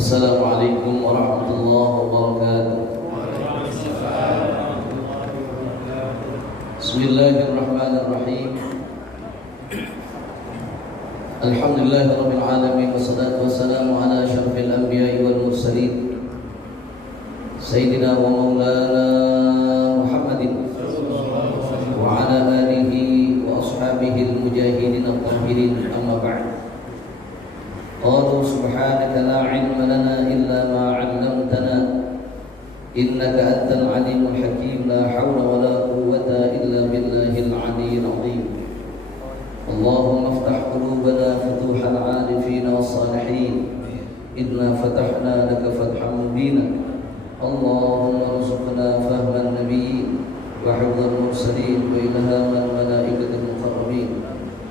Assalamualaikum warahmatullahi wabarakatuh. Bismillahirrahmanirrahim. Alhamdulillahirabbil alamin wassalatu wassalamu ala asyrafil anbiya'i wal mursalin sayyidina wa maulana Muhammadin wa ala alihi wa ashabihi al-mujahidin at-tahirin, amma ba'd. Qalu subhanaka la ilma lana illa ma 'allamtana innaka antal alimul hakim, la hawla wa la quwwata illa billahil aliyyil azim. Allahumma iftah qulubana futuhal 'arifin was-salihin, inna fatahna laka fathan mubina. Allahumma arzuqna fahman nabiyyin wa hifdzal mursalin wa ilhamal malaikatil muqarrabin.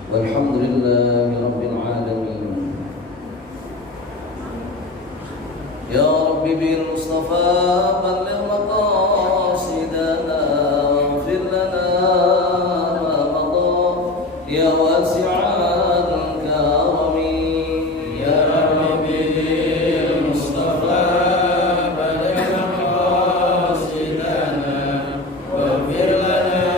Walhamdulillahi rabbil alamin. Ya Rabbi bil Mustafa balligh maqasidana waghfir lana ma madha ya wasi'al karami. Ya Rabbi bil Mustafa balligh maqasidana waghfir lana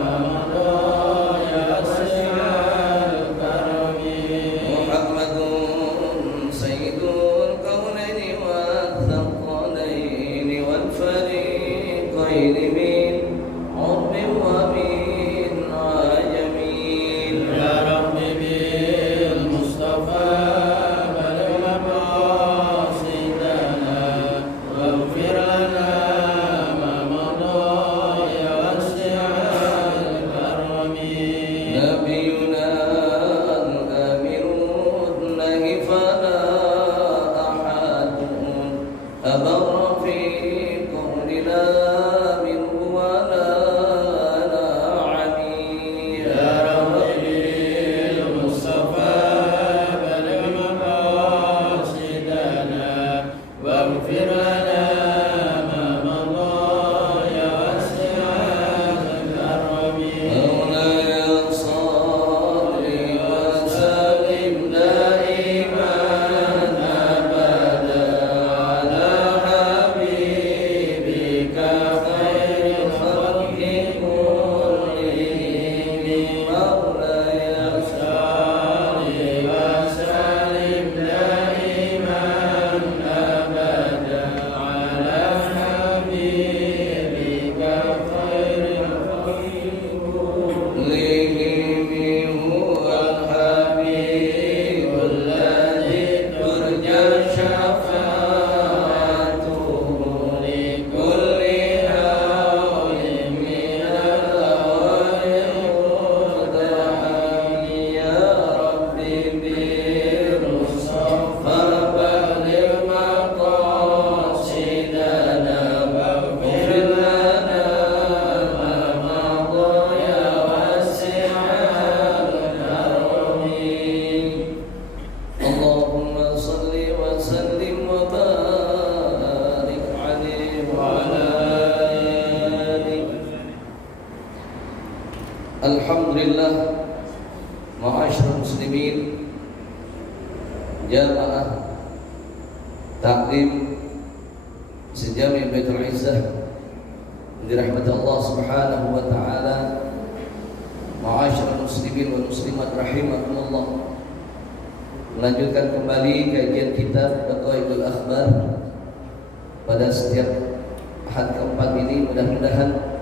ma madha ya wasi'al karami. Muhammadun sayyidul Alhamdulillah, ma'asyiral muslimin, jamaah taklim sejami Baitul Izzah dirahmati Allah Subhanahu wa taala. Ma'asyiral muslimin wal muslimat rahimakumullah. Melanjutkan kembali kajian kitab Baqaidul Akhbar pada setiap ahad keempat ini. Mudah-mudahan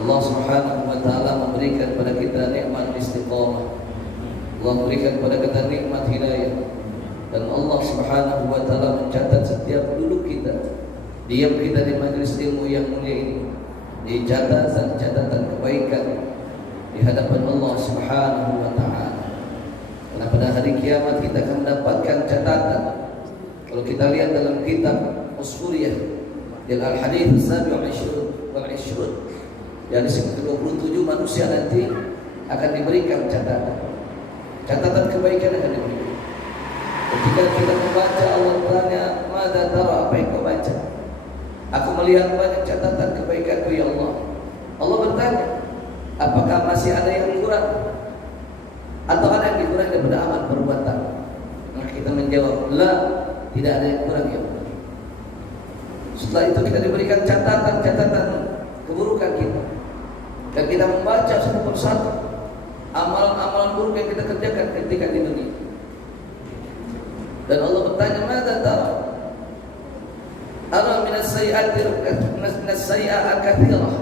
Allah Subhanahu wa taala memberikan pada kita nikmat istiqamah. Allah memberikan pada kita nikmat hidayah. Dan Allah Subhanahu wa taala mencatat setiap duduk kita, diam kita di majelis ilmu yang mulia ini, di catatan kebaikan di hadapan Allah Subhanahu wa taala. Karena pada hari kiamat kita akan mendapatkan catatan. Kalau kita lihat dalam kitab Usfuriyah di Al-Hadits As-Sabi'u wal 'Ishrun, yang disebut 27 manusia nanti akan diberikan catatan kebaikan akan diberikan. Ketika kita membaca, Allah bertanya, "Mada tara?" Apa yang kau baca? Aku melihat banyak catatan kebaikanku ya Allah. Allah bertanya, apakah masih ada yang kurang? Atau ada yang dikurangi daripada amal perbuatan? Maka kita menjawab, la, tidak ada yang kurang ya. Setelah itu kita diberikan catatan-catatan keburukan kita, dan kita membaca satu persatu amalan-amalan buruk yang kita kerjakan ketika di dunia. Dan Allah bertanya, "Mada tara? Ara minas sayyi'ati katsirah."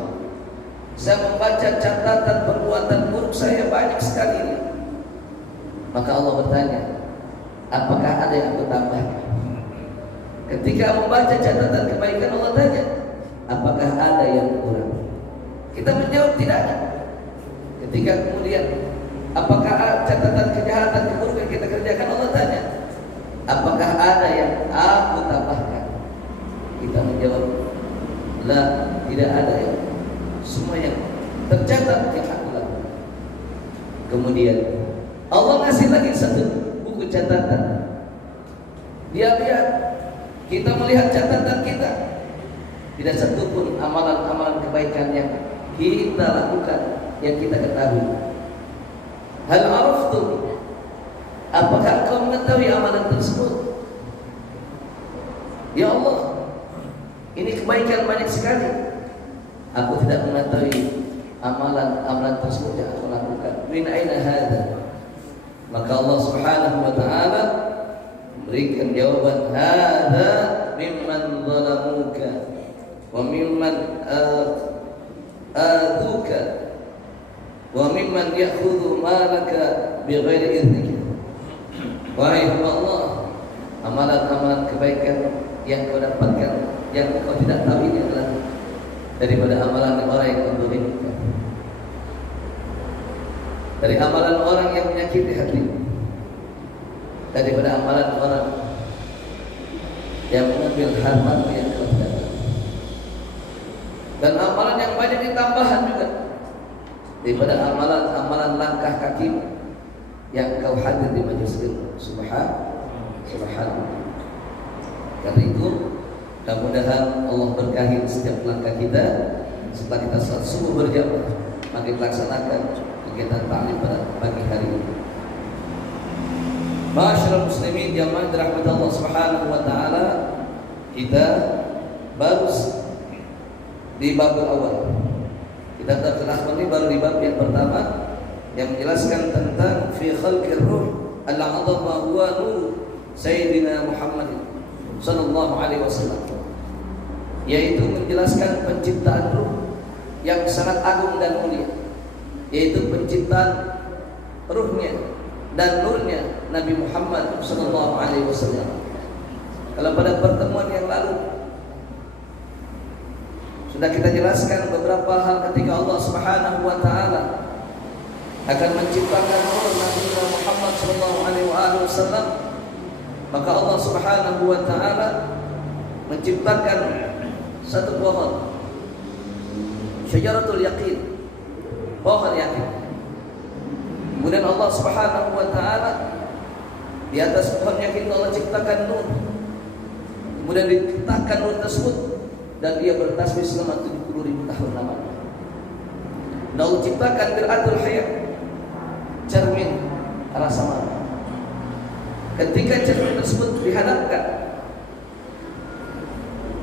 Saya membaca catatan perbuatan buruk saya banyak sekali ini. Maka Allah bertanya, apakah ada yang aku tambahkan? Ketika membaca catatan kebaikan, Allah tanya, apakah ada yang kurang? Kita menjawab tidak ada. Ketika kemudian, apakah catatan kejahatan keburukan kita kerjakan, Allah tanya, apakah ada yang aku tambahkan? Kita menjawab, la, tidak ada yang. Semua yang tercatat yang aku lakukan. Kemudian Allah ngasih lagi satu buku catatan. Dia lihat, kita melihat catatan kita, tidak satu pun amalan-amalan kebaikan yang kita lakukan, yang kita ketahui. Hal araftum, apakah engkau mengetahui amalan tersebut? Ya Allah, ini kebaikan banyak sekali. Aku tidak mengetahui amalan-amalan tersebut yang aku lakukan. Min aina hadza? Maka Allah Subhanahu wa taala memberikan jawaban, hadza mimman zalamuka wa mimman aduka wa mimman ya'khudhu malaka bighairi idhnika. Wahai Allah, amalan-amalan kebaikan yang kau dapatkan yang kau tidak tahu ini adalah daripada amalan orang yang mendolimkan, dari amalan orang yang menyakiti hati, daripada amalan orang yang mengambil harta yang telah datang, dan amalan yang banyak ditambahan juga daripada amalan-amalan langkah kaki yang kau hadir di majelis ilmu. Subhanallah. Karena itu mudah-mudahan Allah berkahi setiap langkah kita. Setelah kita salat subuh berjamaah, maka kita laksanakan kegiatan ta'lim pada pagi hari ini. Ma'asyiral muslimin jamaah dirahmati Allah Subhanahu wa taala, kita baru di bab awal. Kita telah baru di bab yang pertama yang menjelaskan tentang fi khalqir ruh al-'azama huwa nur Sayyidina Muhammad sallallahu alaihi wasallam, yaitu menjelaskan penciptaan ruh yang sangat agung dan mulia, yaitu penciptaan ruhnya dan nurnya Nabi Muhammad sallallahu alaihi wasallam. Kalau pada pertemuan yang lalu sudah kita jelaskan beberapa hal ketika Allah Subhanahu wa taala akan menciptakan nur Nabi Muhammad sallallahu alaihi wasallam, maka Allah Subhanahu wa taala menciptakan satu pohon, syajaratul yaqin, pohon yakin. Kemudian Allah Subhanahu wa taala di atas pohon yakin Allah ciptakan nur. Kemudian diletakkan nur tersebut dan dia bertasbih selama 70.000 tahun lamanya. Dan Allah ciptakan mir'atul hayat, cermin rasa marah. Ketika cermin tersebut dihadapkan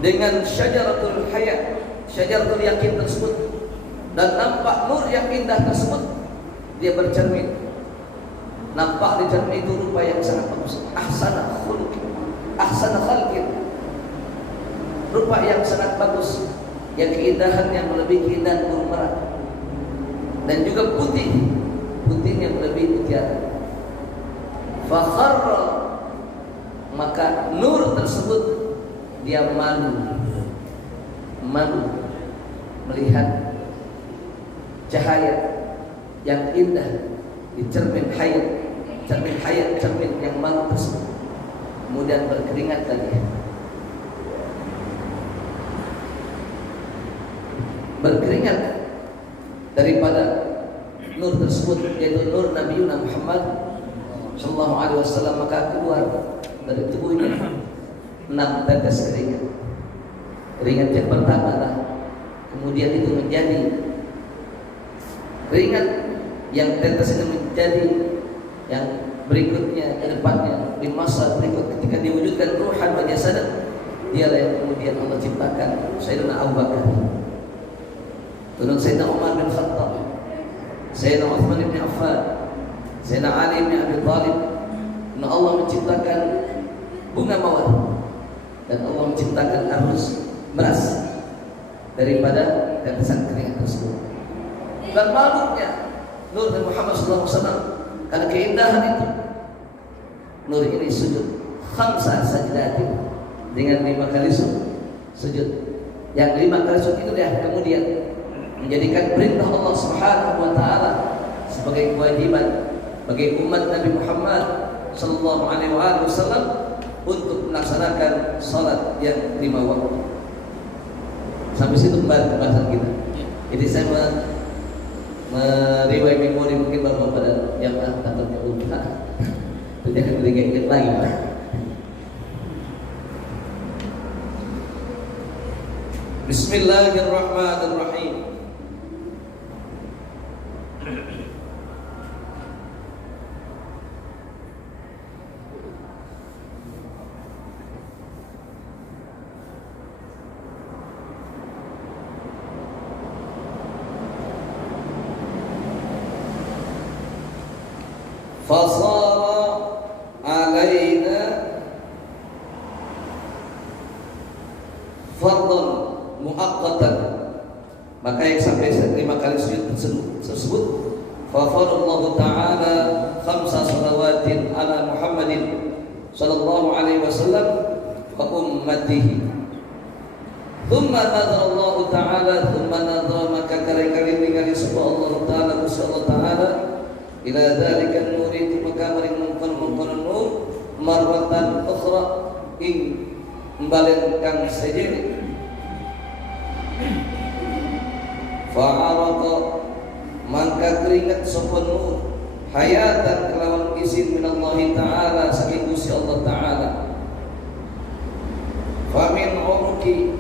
dengan syajaratul hayat, syajaratul yakin tersebut, dan nampak nur yang indah tersebut, dia bercermin. Nampak di cermin itu rupa yang sangat bagus, ahsana khuluqin, ahsana khalqin, rupa yang sangat bagus, yang keindahannya melebihi keindahan burung merak, dan juga putih, putihnya melebihi mutiara. Fakharra, maka nur tersebut dia malu melihat cahaya yang indah di cermin hayat, cermin yang malu tersebut. Kemudian berkeringat lagi, berkeringat daripada nur tersebut, yaitu nur Nabi Muhammad sallallahu alaihi wasallam. Maka keluar dari tubuhnya 6 tetes keringat. Keringat yang pertama lah, kemudian itu menjadi keringat yang tetes itu menjadi yang berikutnya, ke depannya di masa berikut ketika diwujudkan ruhan wa jasadan, dialah yang kemudian Allah ciptakan Sayyidina Abu Bakar, turun Sayyidina Umar bin Khattab, Sayyidina Uthman bin Affan, Sayyidina Ali bin Abi Thalib. Nah, Allah menciptakan bunga mawar dan Allah menciptakan arus beras daripada tetesan keringat tersebut. Dan makhluknya Nur Nabi Muhammad SAW, karena keindahan itu, Nur ini sujud khamsa sajdatin, dengan 5 kali sujud. Yang 5 kali sujud itu dia kemudian menjadikan perintah Allah Subhanahu wa taala sebagai kewajiban bagi umat Nabi Muhammad sallallahu alaihi wasallam untuk melaksanakan salat yang 5 waktu. Sampai situ kembali pembahasan kita. Jadi saya meriwayat memori mungkin bapak pada yang takutnya lupa. Itu jangan diingat lagi, Pak. Bismillahirrahmanirrahim. Fasara alaina fardhan muaqqatan, maka yang sampai 5 kali sujud tersebut fa faradallahu ta'ala 5 shalawatin ala Muhammadin sallallahu alaihi wasallam wa ummatihi. Thumma nadhara Allah ta'ala, thumma nadhara, maka kali-kali ningali sapa Allah ta'ala Allah ta'ala ila dzalika nuri, maka maring mungkon nur marwatan ukhra ing mbalen kang sejene. Fa'araka, maka keringat sapa nur hayatan kelawan izin minallahi ta'ala, saking Gusti Allah ta'ala. Fa min urqi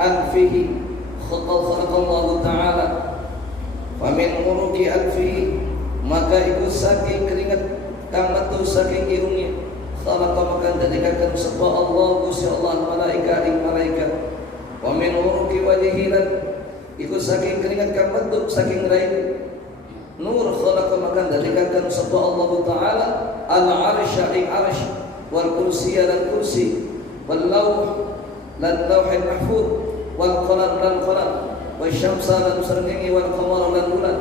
anfihi khalaqallahu ta'ala, fa min urqi anfihi, maka iku saking keringat kang metu saking irungnya, khalaqa maka dadekaken sapa Allah Gusti Allah malaika ing malaikat. Wa min urqi wajhi, iku saking keringat kang metu saking raine nur, khalaqa maka dadekaken sapa Allah taala al-arsy ing arsy, wal kursi lan kursi, wal lauh lan lauhul mahfuz, wal qalam lan qalam, wasyamsa lan srengenge, wal qamara lan bulan,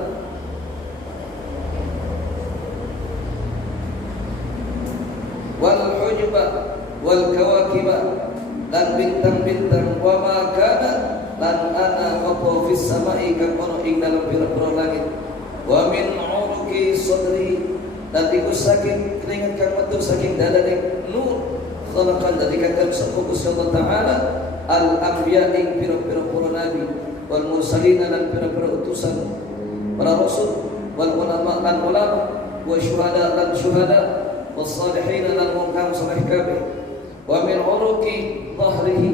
wal hujba wal kawakiba lan bintang-bintang, wa ma kana lan ana apa fis samai kang ono ing dalem pira-pira langit. Wa min uruqi sadri, dan iku saking keringat kang metu saking dadane nur, khalaqan dadikaken sapa Gusti Allah taala al anbiya ing pira-pira para nabi, wal mursalin lan pira-pira utusan para rasul, wal ulama lan ulama, wa syuhada lan syuhada, wassalihin lan wong kang saleh kabeh. Wa min uruqi dhahrihi,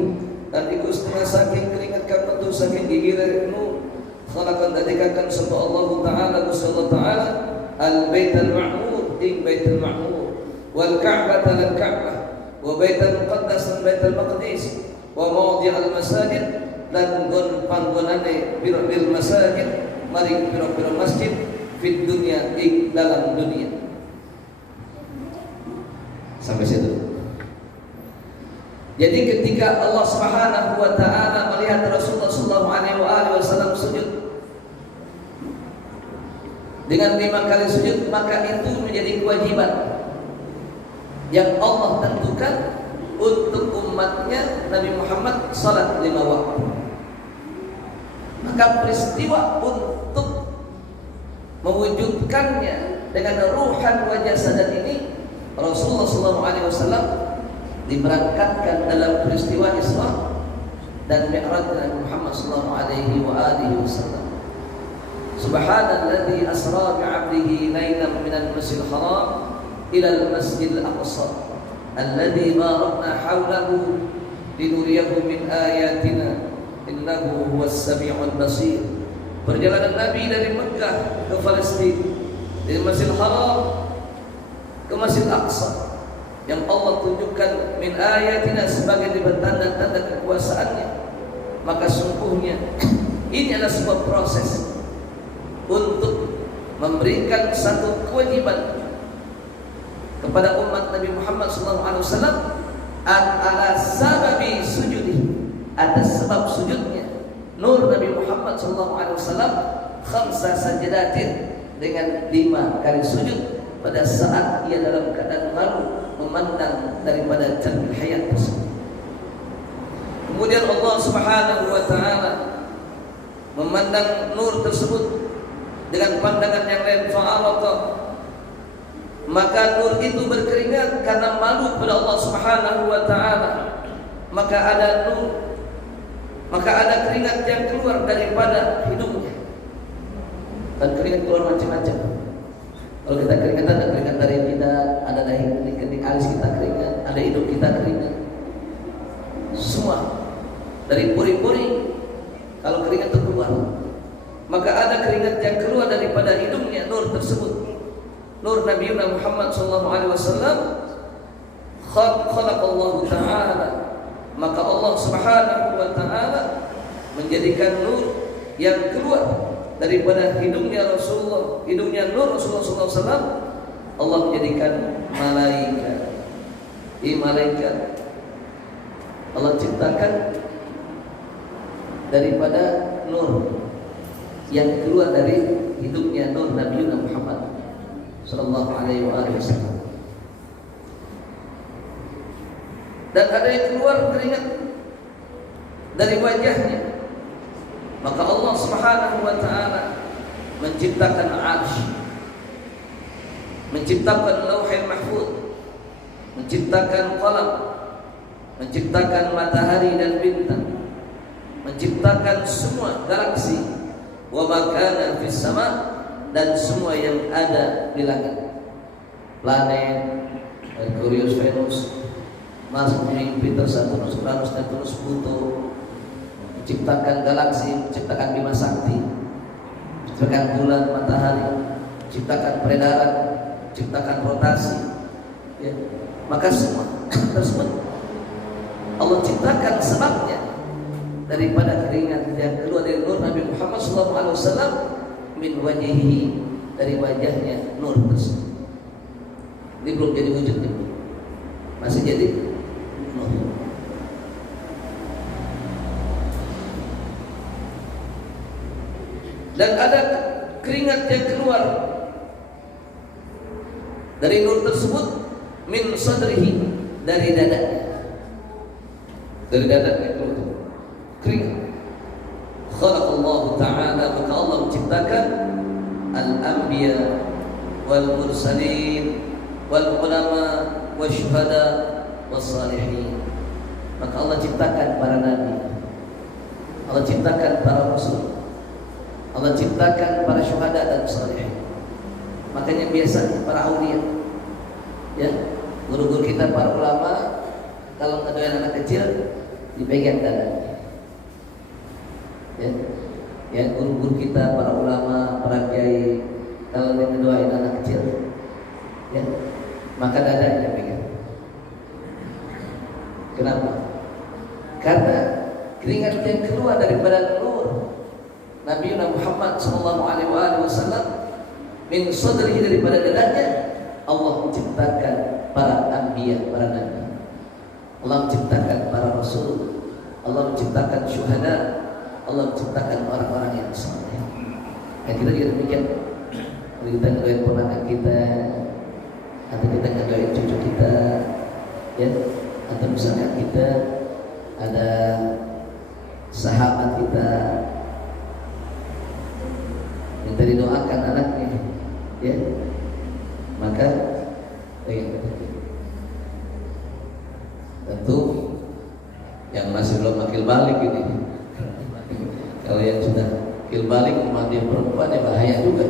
dan iku setengah saking keringat kang metu saking gigire nur, khalaqan dadekaken sapa Allah taala Gusti Allah taala al baitul ma'mur ing baitul ma'mur, wal ka'bah lan ka'bah, wa baitul muqaddas lan baitul maqdis, wa mawdi'al masajid lan gon panggonane bil masajid, mari pira-pira masjid fid dunya ing dalam dunia. Sampai situ. Jadi ketika Allah Subhanahu wa taala melihat Rasulullah sallallahu alaihi wasallam sujud dengan 5 kali sujud, maka itu menjadi kewajiban yang Allah tentukan untuk umatnya Nabi Muhammad salat 5 waktu. Maka peristiwa untuk mewujudkannya dengan ruhan wa jasadan ini, Rasulullah sallallahu alaihi wasallam diberangkatkan dalam peristiwa Isra dan Mi'raj Nabi Muhammad sallallahu alaihi wasallam. Subhanalladzi asra bi'abdihi lailan minal masjidil haram ila al-masjidil aqsa alladzi barakna hawlahu linuriyahu min ayatina innahu huwas sami'ul basir. Perjalanan Nabi dari Mekah ke Palestina, dari Masjidil Haram ke Masjidil Aqsa, yang Allah tunjukkan min ayatina sebagai tanda-tanda kekuasaannya, maka sungguhnya ini adalah sebuah proses untuk memberikan satu kewajiban kepada umat Nabi Muhammad SAW ala sababi sujudi, atas sebab sujudnya nur Nabi Muhammad SAW khamsa sajdatin, dengan 5 kali sujud pada saat ia dalam keadaan malu memandang daripada cermin hayat tersebut. Kemudian Allah Subhanahu wa taala memandang nur tersebut dengan pandangan yang lain, fa'arata, maka nur itu berkeringat karena malu kepada Allah Subhanahu wa taala. Maka ada keringat yang keluar daripada hidungnya. Dan keringat keluar macam-macam. Kalau kita keringatan, ada keringat dari kita, ada dari alis kita keringat, ada hidung kita keringat. Semua dari pori-pori kalau keringat itu keluar. Maka ada keringat yang keluar daripada hidungnya, nur tersebut. Nur Nabi Muhammad SAW khalaqallahu ta'ala, maka Allah Subhanahu wa ta'ala menjadikan nur yang keluar daripada hidungnya Rasulullah, hidungnya nur Rasulullah SAW. Allah menjadikan malaikat. Malaikat Allah ciptakan daripada nur yang keluar dari hidungnya nur Nabi Muhammad sallallahu alaihi wasallam. Dan ada yang keluar keringat dari wajahnya. Maka Allah Subhanahu wa taala menciptakan arsy, menciptakan lauhul mahfuz, menciptakan qalam, menciptakan matahari dan bintang, menciptakan semua galaksi, wa ma kana fis sama, dan semua yang ada di langit, planet, Merkurius, Venus, Mars, Bumi, Jupiter, Saturnus, Uranus, Neptunus, Pluto, menciptakan galaksi, menciptakan Bima Sakti, menciptakan bulan, matahari, menciptakan peredaran, menciptakan rotasi, ya. Maka semua tersebut Allah ciptakan sebabnya daripada keringat yang keluar dari nur Nabi Muhammad SAW min wajhihi, dari wajahnya nur tersebut. Ini belum jadi wujudnya, masih jadi nur. Dan ada keringat yang keluar dari nur tersebut min sadrihi, dari dadanya. Dari dadanya keluar keringat. Khalaqallahu ta'ala, maka Allah menciptakan al-anbiya wal mursalin wal ulama wal syuhada wal salihin. Maka Allah ciptakan para nabi, Allah ciptakan para rasul, Allah ciptakan para syuhada dan salihin. Makanya biasanya para aulia, ya, guru-guru kita para ulama kalau ngedoain anak kecil dipegang dadanya, ya, guru-guru kita para ulama, para kiai kalau ngedoain anak kecil, ya, maka dadanya dipegang. Kenapa? Karena keringat yang keluar daripada nur Nabi Muhammad SAW min sadrihi, daripada dadanya Allah menciptakan para anbiya, para nabi, Allah menciptakan para rasul, Allah menciptakan syuhada, Allah menciptakan orang-orang yang saleh. Dan kita juga demikian. Kalau kita ngedoain ponakan kita, atau kita ngedoain cucu kita, ya, atau misalnya kita ada sahabat kita minta didoakan anaknya, ya, maka tentu yang masih belum akil balik ini, kalau yang sudah akil balik dia perempuan, ya bahaya juga,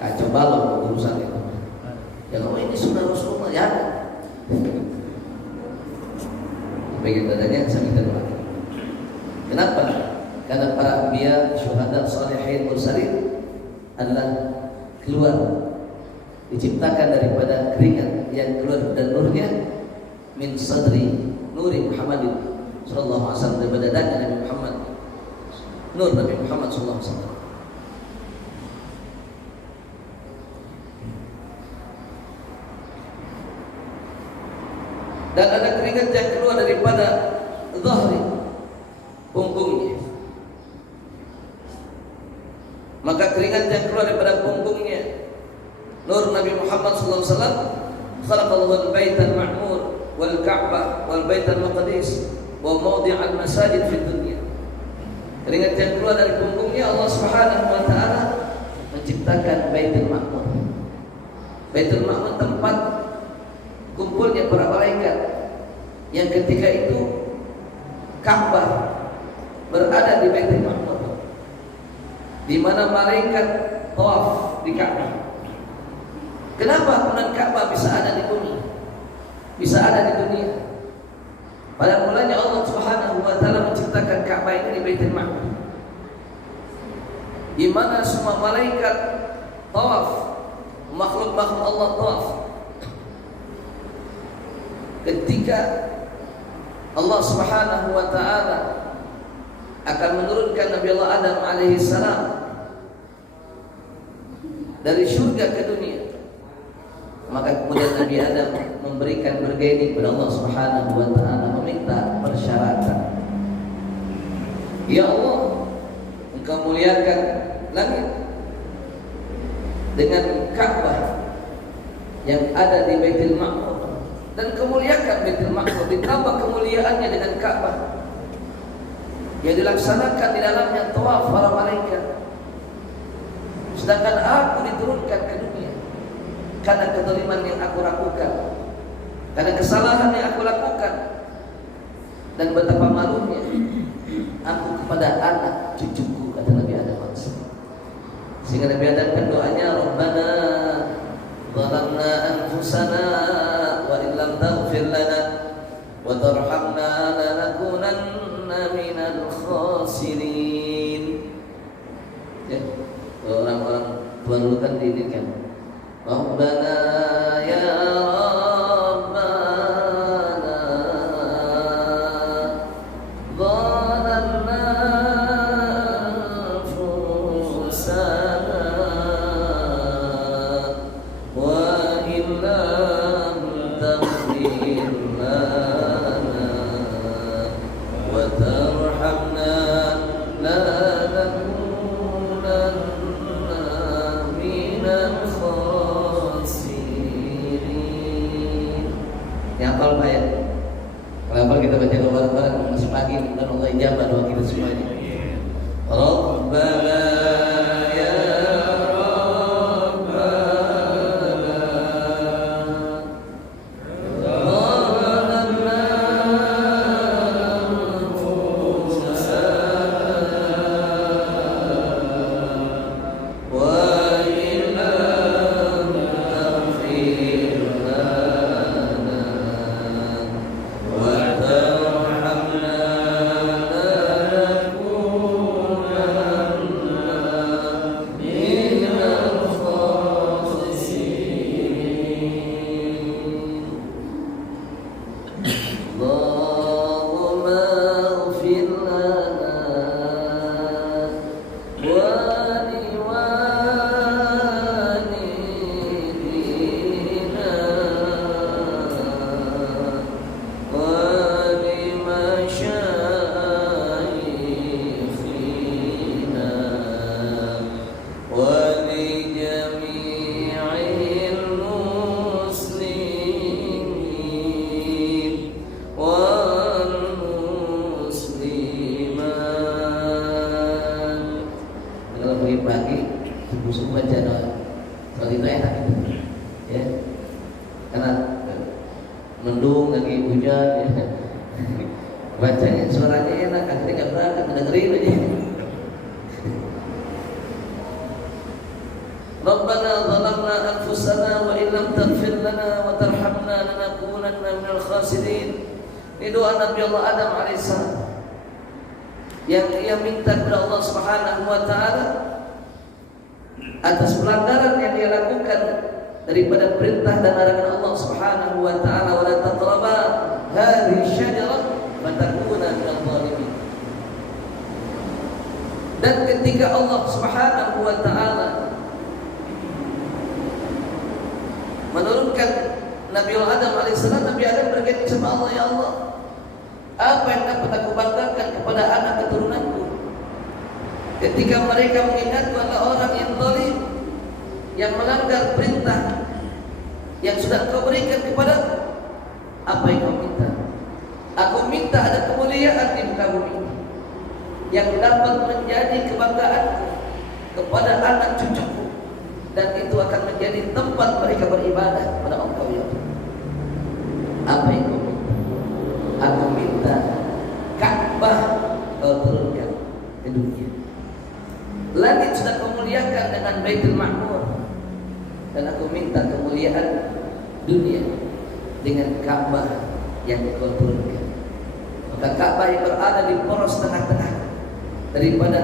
kacau balau urusan itu. Ya kalau ini sudah Rasulullah, ya bagian dadanya saya minta doa. Kenapa? Karena para anbiya, syuhada, salihin, mursalin adalah keluar, diciptakan daripada keringat yang keluar dan nurnya min sadri nuri Muhammadin sallallahu alaihi wasallam, daripada dada Nabi Muhammad, nur Nabi Muhammad sallallahu alaihi wasallam. Dan ada keringat yang keluar daripada zahri, punggungnya. Maka keringat yang keluar daripada punggungnya, nur Nabi Muhammad sallallahu alaihi wasallam, khalaqallahu al-baital ma'mur wal Ka'bah wal baital maqdis wa mawdi'al masajid fid dunya. Keringat yang keluar dari punggungnya, Allah Subhanahu wa taala menciptakan Baitul Ma'mur. Baitul Ma'mur tempat kumpulnya para malaikat, yang ketika itu Ka'bah berada di Baitul Ma'mur, di mana malaikat tawaf di Ka'bah. Kenapa kemudian Ka'bah bisa ada di bumi, bisa ada di dunia? Pada mulanya Allah Subhanahu wa taala menciptakan Ka'bah ini di Baitul Ma'mur, di mana semua malaikat tawaf, makhluk-makhluk Allah tawaf. Ketika Allah Subhanahu wa taala akan menurunkan Nabi Allah Adam alaihi salam dari surga ke dunia, maka kemudian Nabi Adam memberikan bergaining kepada Allah Subhanahu wa taala, meminta persyaratan. Ya Allah, Engkau muliakan langit dengan Ka'bah yang ada di Baitul Ma'mur, dan kemuliakan Baitul Ma'mur ditambah kemuliaannya dengan Ka'bah yang dilaksanakan di dalamnya tawaf para malaikat. Sedangkan aku diturunkan ke dunia karena kezaliman yang aku lakukan, karena kesalahan yang aku lakukan, dan betapa malunya aku kepada anak cucuku, kata Nabi Adam. Sehingga Nabi Adam kan doanya, Rabbana zalamna anfusana wa illam taghfir lana wa tarhamna lanakunanna minal khasirin. Ya, orang-orang Tuhan dulu kan diinginkan, Rabbana ya Rabbana zalamna anfusana wa illam taghfir lana wa tarhamna lanakunanna minal khasirin. Yang hafal Pak ya? Kalau hafal kita baca doa bareng-bareng, masih pagi, dan Allah ijabah doa kita semuanya. Rabbana ya Rabbana zalamna anfusana wa illam taghfir lana wa tarhamna lanakunanna minal khasirin. Allahumma ighfir lana wa liwalidina wa limasyayikhina wa lijami'il muslimin wal muslimat. Kalau pagi-pagi subuh-subuh baca doa, soal itu enak gitu, ya, karena mendung lagi hujan, ya. Bacanya suaranya enak, akhirnya nggak berangkat mendengerin aja. Rabbana zalamna anfusana wa illam taghfir lana wa tarhamna lanakunanna minal khasirin. Ini doa Nabi Allah Adam alaihissalam yang ia minta kepada Allah Subhanahu wa taala atas pelanggaran yang dia lakukan daripada perintah dan larangan Allah Subhanahu wa taala, wala taqraba hadhihi syajarah fatakuna minadh dhalimin. Dan ketika Allah Subhanahu wa taala menurunkan Nabi Adam alaihissalam, Nabi Adam berkata sama Allah, ya Allah, apa yang dapat aku banggakan kepada anak keturunanku ketika mereka mengingatku adalah orang yang zalim, yang melanggar perintah yang sudah Engkau berikan kepada. Apa yang kau minta? Aku minta ada kemuliaan di muka bumi yang dapat menjadi kebanggaanku kepada anak cucuku, dan itu akan menjadi tempat mereka beribadah kepada Allah, ya Allah. Apa yang kau minta? Aku minta Ka'bah kau turunkan ke dunia. Langit sudah kau muliakan dengan Baitul Ma'mur, dan aku minta kemuliaan dunia dengan Ka'bah yang kau turunkan. Maka Ka'bah yang berada di poros tengah-tengah daripada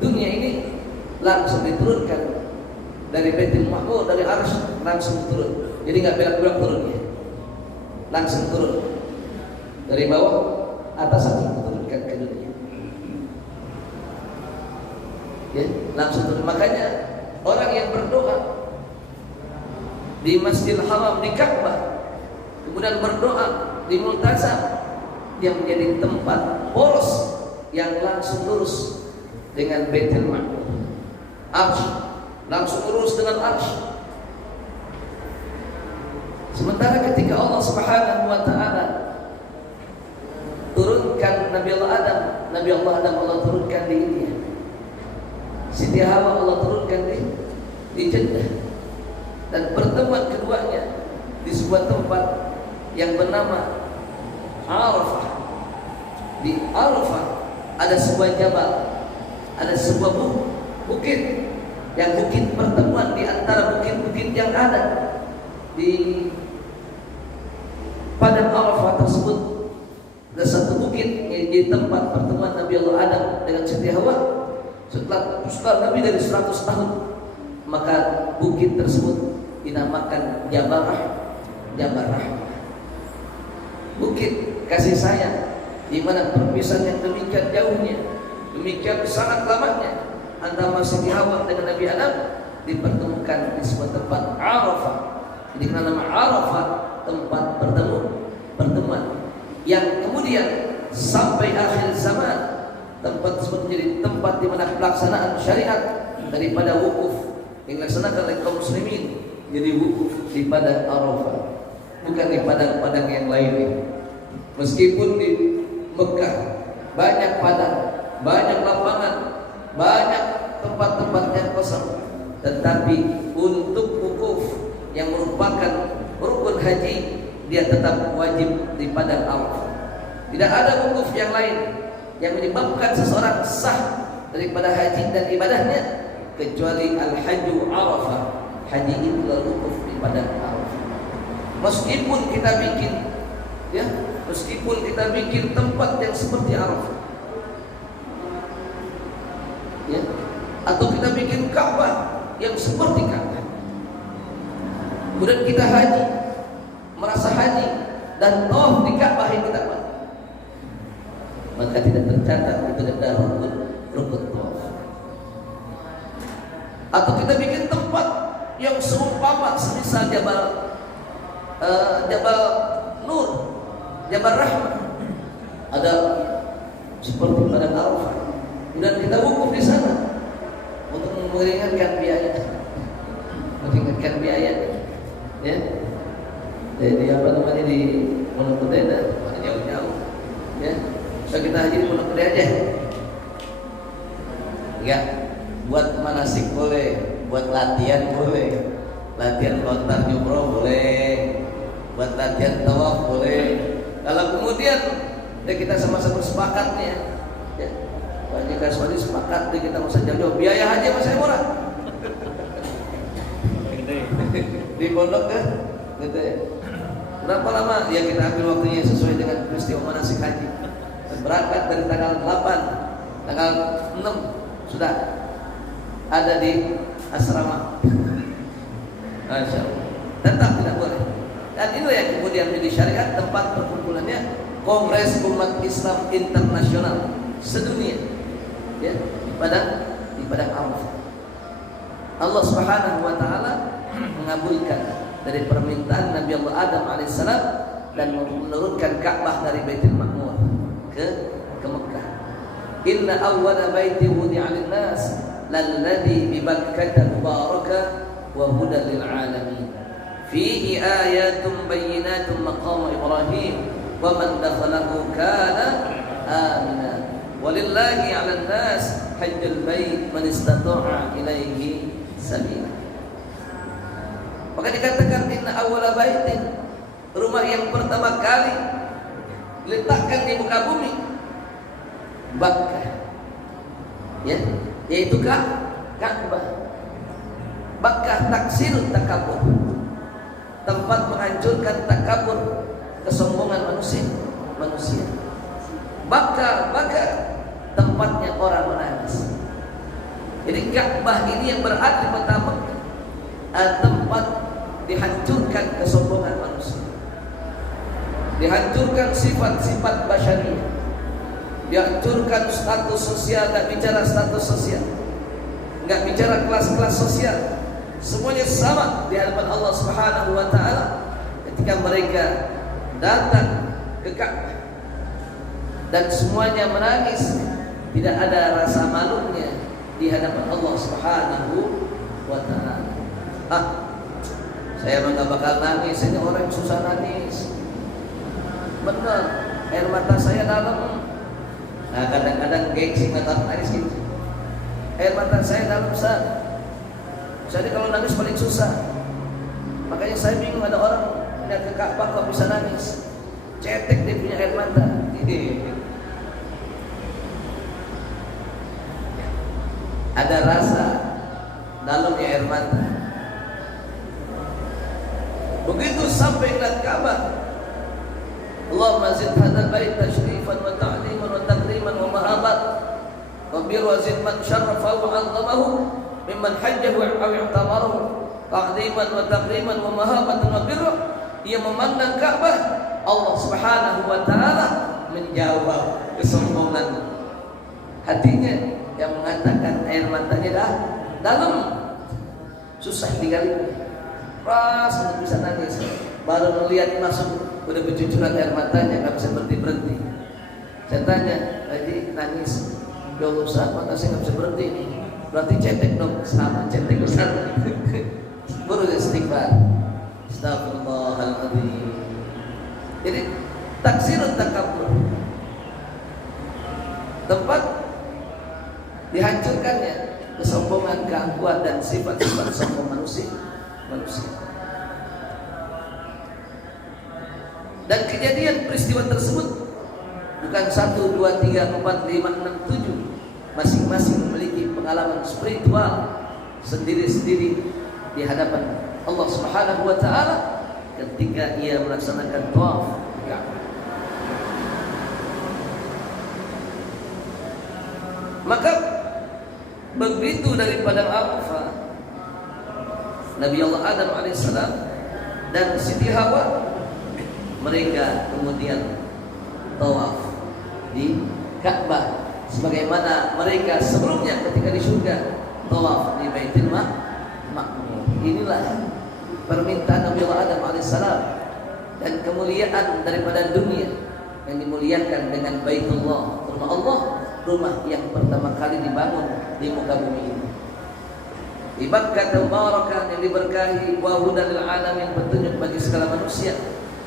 dunia ini langsung diturunkan dari Baitul Ma'mur, dari Arsy langsung turun. Jadi nggak belak-belak turunnya, langsung turun dari bawah atas langsung diturunkan ke dunia. Ya, langsung turun. Makanya orang yang berdoa di Masjidil Haram, di Ka'bah, kemudian berdoa di Multazam, yang menjadi tempat poros yang langsung lurus dengan Baitul Ma'mur. Arsy langsung lurus dengan Arsy. Sementara ketika Allah Subhanahu wa taala turunkan Nabi Allah Adam Allah turunkan di India. Siti Hawa Allah turunkan di Jeddah. Dan pertemuan keduanya di sebuah tempat yang bernama Arafah. Di Arafah ada sebuah jabal, ada sebuah bukit, yang bukit pertemuan di antara bukit-bukit yang ada di padang Arafah tersebut. Ada satu bukit yang jadi tempat pertemuan Nabi Allah Adam dengan Siti Hawa. Setelah lebih dari 100 tahun, maka bukit tersebut dinamakan Jabal Rahmah, bukit kasih sayang, di mana perpisahan yang demikian jauhnya, demikian sangat lamanya antara Siti Hawa dengan Nabi Adam dipertemukan di sebuah tempat Arafah. Jadi kenal nama Arafah, tempat pertemuan yang kemudian sampai akhir zaman tempat tersebut menjadi tempat di mana pelaksanaan syariat daripada wukuf yang dilaksanakan oleh kaum muslimin. Jadi wukuf di padang Arafah, bukan di padang-padang yang lain. Meskipun di Mekah banyak padang, banyak lapangan, banyak tempat-tempat yang kosong, tetapi untuk wukuf yang merupakan rukun haji, dia tetap wajib di padang Arafah. Tidak ada wukuf yang lain yang menyebabkan seseorang sah daripada haji dan ibadahnya kecuali al-hajju Arafah. Haji itu wukuf di padang Arafah. Meskipun kita bikin tempat yang seperti Arafah, ya, atau kita bikin Ka'bah yang seperti Ka'bah, kemudian kita haji, merasa haji dan tawaf di Ka'bah yang kita buat, maka tidak tercatat itu adalah rukun tawaf. Atau kita bikin tempat yang seumpama semisal Jabal Nur, Jabal Rahmah, ada seperti padang Arafah, dan kita wukuf di sana untuk meringankan biaya, ya. Jadi apa namanya di Pondok Gede, jauh-jauh, ya. So kita haji di Pondok Gede aja, enggak. Buat manasik boleh, buat latihan boleh, latihan lontar jumroh boleh, buat latihan tawaf boleh. Kalau kemudian kita sama-sama sepakat nih, ya, Pak Kaswani sepakat nih kita usah jauh-jauh, biaya haji masih murah. Di pondok kan, gitu. Berapa lama? Ya kita ambil waktunya sesuai dengan peristiwa manasik haji. Berangkat dari tanggal 8, tanggal 6 sudah ada di asrama. Masya Allah. tetap tidak boleh. Dan inilah yang kemudian menjadi syariat, tempat perkumpulannya Kongres Umat Islam Internasional sedunia, ya, di padang Arafah. Allah Subhanahu wa taala mengabulkan dari permintaan Nabi Allah Adam alaihissalam dan menurunkan Ka'bah dari Baitul Ma'mur ke Mekah. Inna awwala baiti wudi'a lin-nas lalladzi bi Bakkah mubarakah wa hudan lil alamin. Fihi ayatun bayyinatun maqam Ibrahim wa man dakhalahu kana amina. Walillahi 'alan nas hajjul bait man istata'a ilaihi sabila. Maka dikatakan inna awwala baitin, rumah yang pertama kali diletakkan di muka bumi, Bakkah, ya, yaitu Ka'bah. Bakkah taksirut takabur, tempat menghancurkan takabur, kesombongan manusia. Bakkah tempatnya orang menangis. Jadi Ka'bah ini yang berada di kota Mekah, tempat dihancurkan kesombongan manusia, dihancurkan sifat-sifat basyariyah, dihancurkan status sosial. Tidak bicara status sosial, nggak bicara kelas-kelas sosial, semuanya sama di hadapan Allah Subhanahu wa taala ketika mereka datang ke Ka'bah, dan semuanya menangis, tidak ada rasa malunya di hadapan Allah Subhanahu wa taala. Saya nggak bakal nangis, ini orang susah nangis. Benar, air mata saya dalam. Nah, kadang-kadang gengsi mata nangis gitu. Air mata saya dalam saat. Jadi kalau nangis paling susah. Makanya saya bingung ada orang lihat ke Ka'bah kok bisa nangis. Cetek dia punya air mata. Ada rasa dalamnya air mata. Begitu sampai ke Ka'bah, Allahumma zid hadzal bait tashrifan wa ta'liman wa takriman wa mahabbat wa bir wa zid man syarrafa wa 'azzamahu mimman hajjahu aw i'tamarahu ta'liman wa takriman wa mahabbatan wa bir. Ia memandang Ka'bah, Allah Subhanahu wa taala menjawab kesombongan hatinya yang mengatakan air matanya dah dalam, susah digali, ras untuk bisa nangis. Baru melihat masuk udah bercucuran air matanya, nggak bisa berhenti. Saya tanya, tadi nangis, ya Allah Ustaz, mata saya nggak bisa berhenti nih. Berarti cetek dong, sama cetek Ustaz. Baru istighfar, astagfirullahaladzim. Jadi taksirut takabur, tempat dihancurkannya kesombongan, keangkuhan dan sifat-sifat sombong manusia. Dan kejadian peristiwa tersebut bukan 1, 2, 3, 4, 5, 6, 7. Masing-masing memiliki pengalaman spiritual sendiri-sendiri di hadapan Allah Subhanahu wa taala ketika ia melaksanakan tawaf di Ka'bah. Maka begitu dari padang Arafah, Nabi Allah Adam alaihissalam dan Siti Hawa, mereka kemudian tawaf di Ka'bah sebagaimana mereka sebelumnya ketika di surga tawaf di Baitul Ma'mur. Inilah permintaan Nabi Allah Adam alaihissalam dan kemuliaan daripada dunia yang dimuliakan dengan Baitullah, rumah Allah, rumah yang pertama kali dibangun di muka bumi ini. Di Bakkah mubarakah, yang diberkahi, wa hudan lil alam, yang petunjuk bagi segala manusia.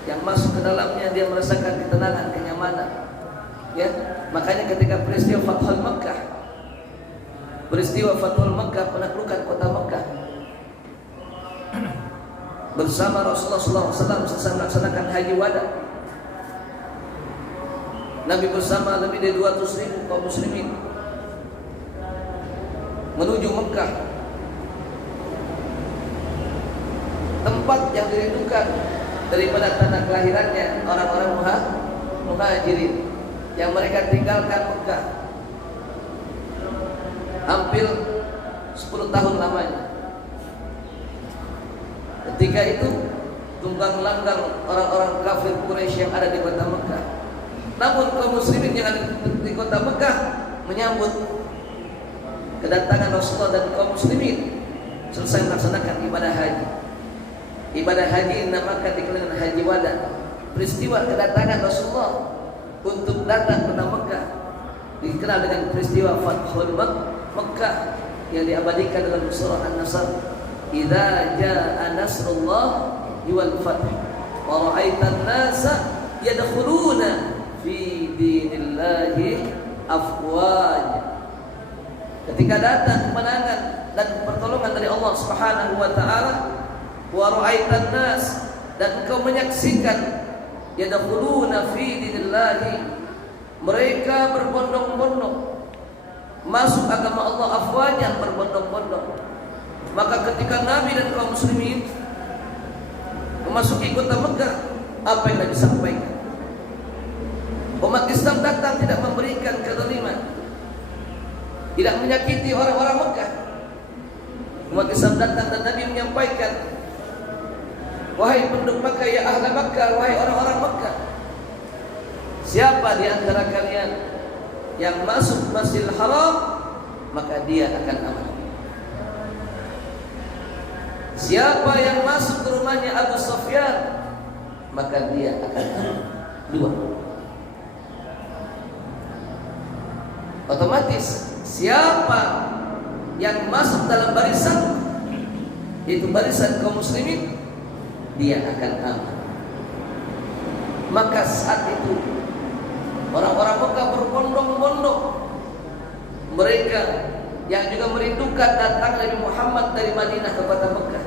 Yang masuk ke dalamnya dia merasakan ketenangan, kenyamanan. Ya, makanya ketika peristiwa Fathul Makkah, penaklukan kota Makkah, bersama Rasulullah SAW selesai melaksanakan haji wada, Nabi bersama lebih dari 200.000 kaum muslimin menuju Mekah, tempat yang dirindukan daripada tanah kelahirannya orang-orang muhajirin yang mereka tinggalkan Mekah hampir 10 tahun lamanya. Ketika itu tumbang langgang orang-orang kafir Quraisy yang ada di kota Mekah. Namun kaum muslimin yang ada di kota Mekah menyambut kedatangan Rasulullah dan kaum muslimin selesai melaksanakan ibadah haji. Ibadah haji dinamakan dengan haji wada. Peristiwa kedatangan Rasulullah untuk datang ke kota Mekah dikenal dengan peristiwa Fathul Mekah yang diabadikan dalam surah An-Nasr. Idza jaa nasrullah wal fath wa ra'aitan nasa yadkhuluna fi dinillahi afwaj. Ketika datang kemenangan dan pertolongan dari Allah Subhanahu wa taala, wa ra'aitan nas, dan engkau menyaksikan yadkhuluna fi dinillahi, mereka berbondong-bondong masuk agama Allah afwajan, berbondong-bondong. Maka ketika Nabi dan kaum muslimin memasuki kota Mekah, apa yang Nabi sampaikan? Umat Islam datang tidak memberikan kezaliman, tidak menyakiti orang-orang Mekah. Umat Islam datang dan Nabi menyampaikan, wahai penduduk Mekah, ya ahli Mekah, wahai orang-orang Mekah, siapa di antara kalian yang masuk Masjidil Haram, maka dia akan aman. Siapa yang masuk ke rumahnya Abu Sufyan, maka dia akan aman. Dua. Otomatis siapa yang masuk dalam barisan, yaitu barisan kaum muslimin, dia akan aman. Maka saat itu orang-orang Mekah berbondong-bondong, mereka yang juga merindukan datang Nabi Muhammad dari Madinah ke kota Mekah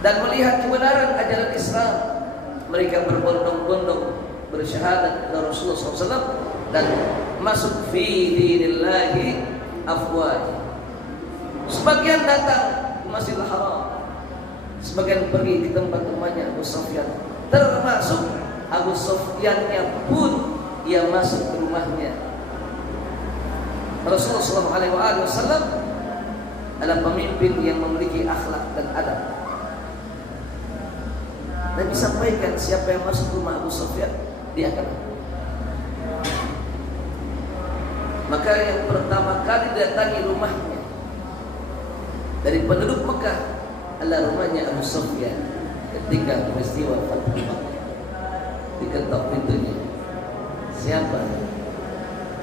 dan melihat kebenaran ajaran Islam, mereka berbondong-bondong bersyahadat kepada Rasulullah SAW dan masuk fi dinillahi afwaj. Sebagian datang ke Masjidil Haram, sebagian pergi ke tempat rumahnya Abu Sufyan, termasuk Abu Sufyannya pun ia masuk ke rumahnya. Rasulullah SAW adalah pemimpin yang memiliki akhlak dan adab. Nabi sampaikan, siapa yang masuk rumah Abu Sufyan, dia akan. Maka yang pertama kali datangi rumahnya dari penduduk Mekah adalah rumahnya Abu Sufyan. Ketika peristiwa Fathul Mekah, diketok pintunya. Siapa?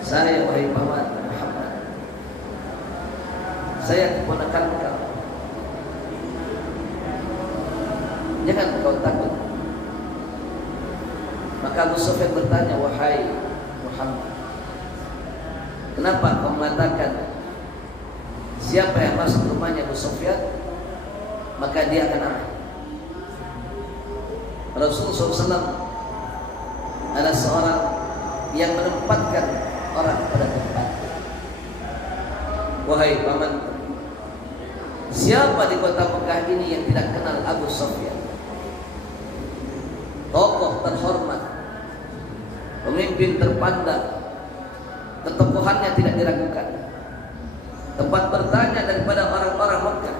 Saya, wahai paman Muhammad, saya keponakan kau. Jangan kau takut. Maka Abu Sufyan bertanya, wahai Muhammad, kenapa kau mengatakan siapa yang masuk rumahnya Abu Sufyan, maka dia akan aman? Rasulullah SAW adalah seorang yang menempatkan orang pada tempat. Wahai paman, siapa di kota Mekah ini yang tidak kenal Abu Sufyan? Tokoh terhormat, pemimpin terpandang, ketokohannya tidak diragukan, tempat bertanya daripada orang-orang Mekah.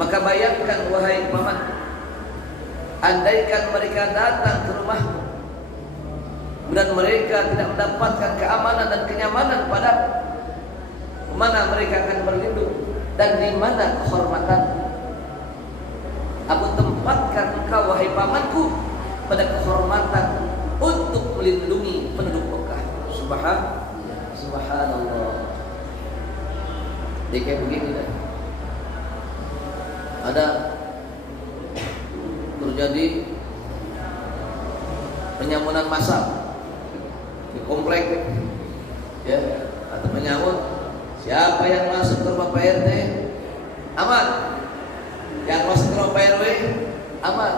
Maka bayangkan wahai paman, andaikan mereka datang ke rumahmu dan mereka tidak mendapatkan keamanan dan kenyamanan padamu, kemana mereka akan berlindung dan di mana kehormatan? Aku tempatkan engkau wahai pamanku pada kehormatan untuk melindungi penduduk Mekah. Subhanallah. Dia kayak begini dah. Ada terjadi penyamunan massal di komplek, ya, atau menyambut siapa yang masuk ke rumah Pak RT aman, yang masuk ke rumah Pak RW aman,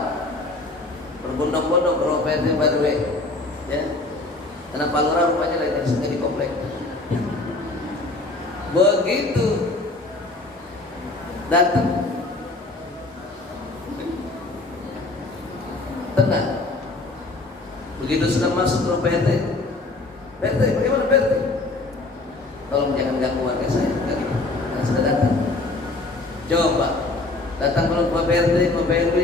berbondong-bondong ke rumah Pak RT Pak RW, ya, karena Pak Lurah rumahnya lagi di komplek. Begitu datang, tenang. Begitu sudah masuk ke rumah Pak RT, Pak RT bagaimana Pak RT? Tolong jangan ganggu warga saya. Nah, sudah datang. Coba Datang belum Pak BRT,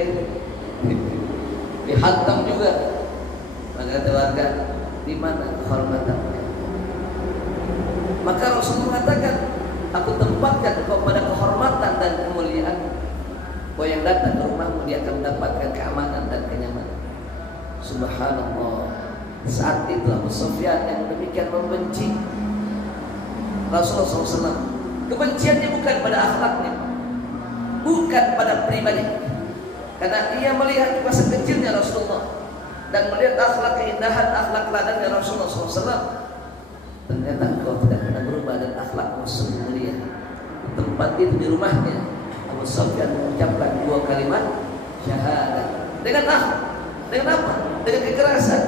dihantam juga. Maka kata warga, di mana kehormatan? Maka Rasul mengatakan, aku tempatkan engkau pada kehormatan dan kemuliaan. Kau yang datang ke rumahmu, dia akan mendapatkan keamanan dan kenyamanan. Subhanallah. Saat itu Abu Sufyan yang demikian membenci Rasulullah SAW. Kebenciannya bukan pada akhlaknya, bukan pada pribadi, karena ia melihat masa kecilnya Rasulullah dan melihat akhlak keindahan, akhlak teladannya Rasulullah SAW. Ternyata engkau tidak pernah berubah dan akhlakmu sungguh mulia. Di tempat itu, di rumahnya, Abu Sufyan mengucapkan 2 kalimat syahadat. Dengan akhlak, dengan apa? Dengan kekerasan?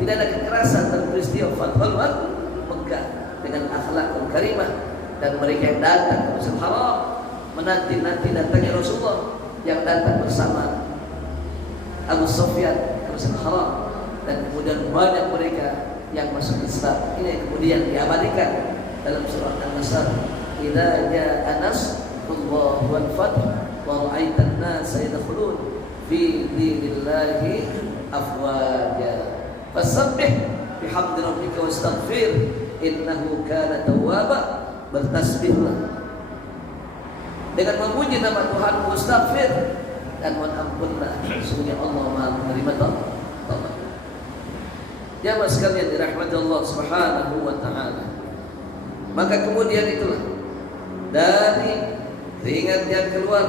Tidak ada kekerasan dalam peristiwa Fathul Makkah. Dengan akhlak karimah. Dan mereka yang datang ke Masjidil Haram menanti datangnya Rasulullah, yang datang bersama Abu Sufyan ke Masjidil Haram, dan kemudian banyak mereka yang masuk Islam. Ini yang kemudian diabadikan dalam surah An-Nasr. Idza jaa nasrullah wal fath wa ra'aitan nasa yadkhulun fi dinillahi afwaja fasabbih bihamdi rabbika wastaghfir innahu kana tawwaba. Bertasbihlah dengan memuji nama Tuhan, berstaghfir dan mohon ampunlah, sesungguhnya Allah Maha menerima taubat. Jamaah sekalian dirahmati Allah Subhanahu wa taala. Maka kemudian itulah dari keringat yang keluar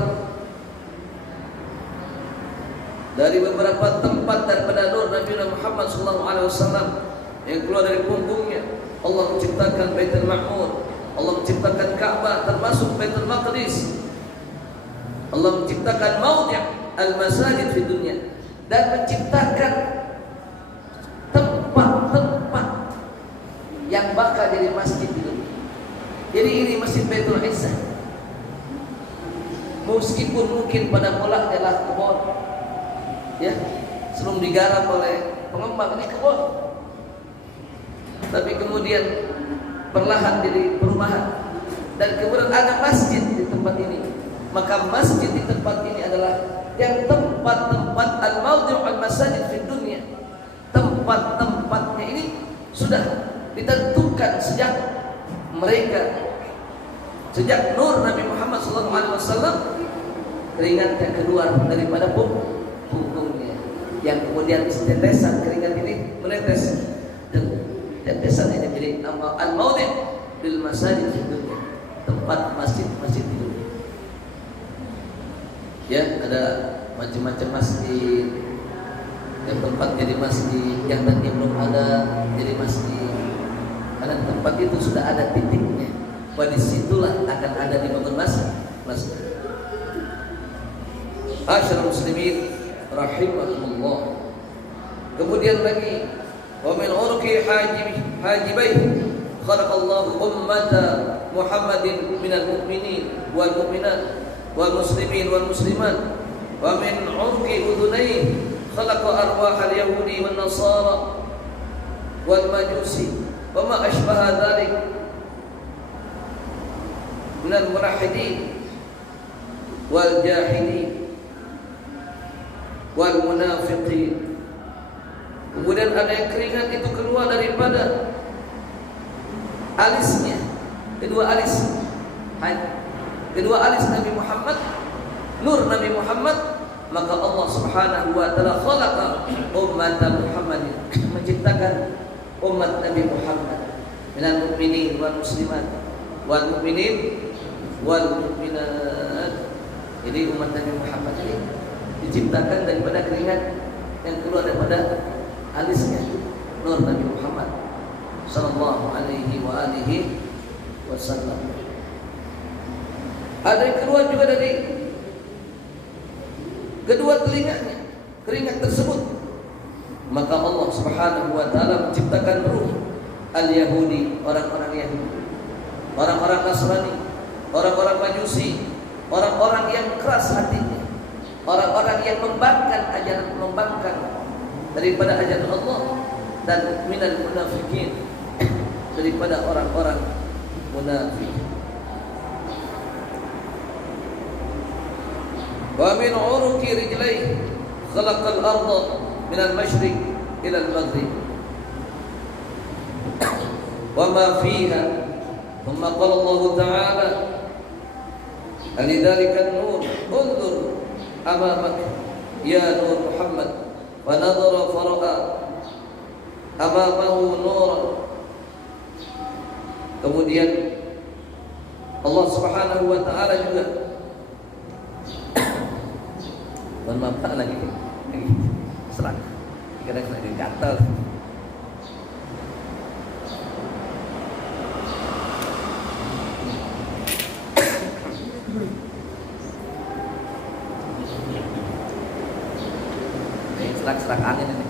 dari beberapa tempat daripada nur Nabi Muhammad SAW yang keluar dari punggungnya, Allah menciptakan Baitul Ma'mur, Allah menciptakan Ka'bah, termasuk Baitul Maqdis. Allah menciptakan maudhi' al-masajid di dunia, dan menciptakan tempat-tempat yang bakal jadi masjid di dunia. Jadi ini Masjid Baitul Izzah, meskipun mungkin pada mulanya adalah kebun, ya, sebelum digarap oleh pengembang, ini kebun, tapi kemudian perlahan jadi perumahan, dan kemudian ada masjid di tempat ini. Maka masjid di tempat ini adalah yang tempat-tempat al-maudhi' al-masajid di dunia. Tempat-tempatnya ini sudah ditentukan sejak nur Nabi Muhammad SAW, keringat yang keluar daripada punggungnya, yang kemudian tetesan keringat ini menetes, tetesan ini menjadi nama al-maudhi' bil masajid di dunia, tempat masjid-masjid di dunia. Ya, ada macam-macam masjid, yang tempat jadi masjid, yang tadi belum ada jadi masjid. Karena tempat itu sudah ada titiknya, bahwa disitulah akan ada dibangun masjid. Asyarul muslimin rahimahumullah. Kemudian lagi, wa min urqi hajibai khalaqallahu ummata Muhammadin minal mu'minin wal mu'minat wal muslimin wal muslimat, wa min urqi udhunayhi khalaqa arwahal yahudi wan nasara wal majusi wa ma ashbaha dhalik minal mulahidin wal jahidin wal munafiqin. Kemudian ada yang keringat itu keluar daripada alisnya, kedua alis Nabi Muhammad, nur Nabi Muhammad. Maka Allah Subhanahu wa taala khalaqa ummat Muhammadin, menciptakan umat Nabi Muhammad, minal mu'minin wal muslimat wal mu'minin wal mu'minat. Jadi umat Nabi Muhammad ini diciptakan daripada keringat yang keluar daripada alisnya nur Nabi Muhammad sallallahu alaihi wa alihi wasallam. Ada yang keluar juga dari kedua telinganya, keringat tersebut. Maka Allah Subhanahu wa taala menciptakan ruh al-Yahudi, orang-orang Yahudi, orang-orang Nasrani, orang-orang Majusi, orang-orang yang keras hatinya, orang-orang yang membangkang daripada ajaran Allah, dan minal munafikin, daripada orang-orang munafik. wa min uruqi rijlaihi khalaqal arda min al-masyriq ila al-maghrib wa ma fiha. Thumma qala Allah Ta'ala lidzalika an-nur unzur amamak ya nur Muhammad, wa nadhara fara'a amamahu nuran. Kemudian Allah Subhanahu wa Ta'ala juga maaf lagi serang kadang-kadang gatal. Serak angin ini.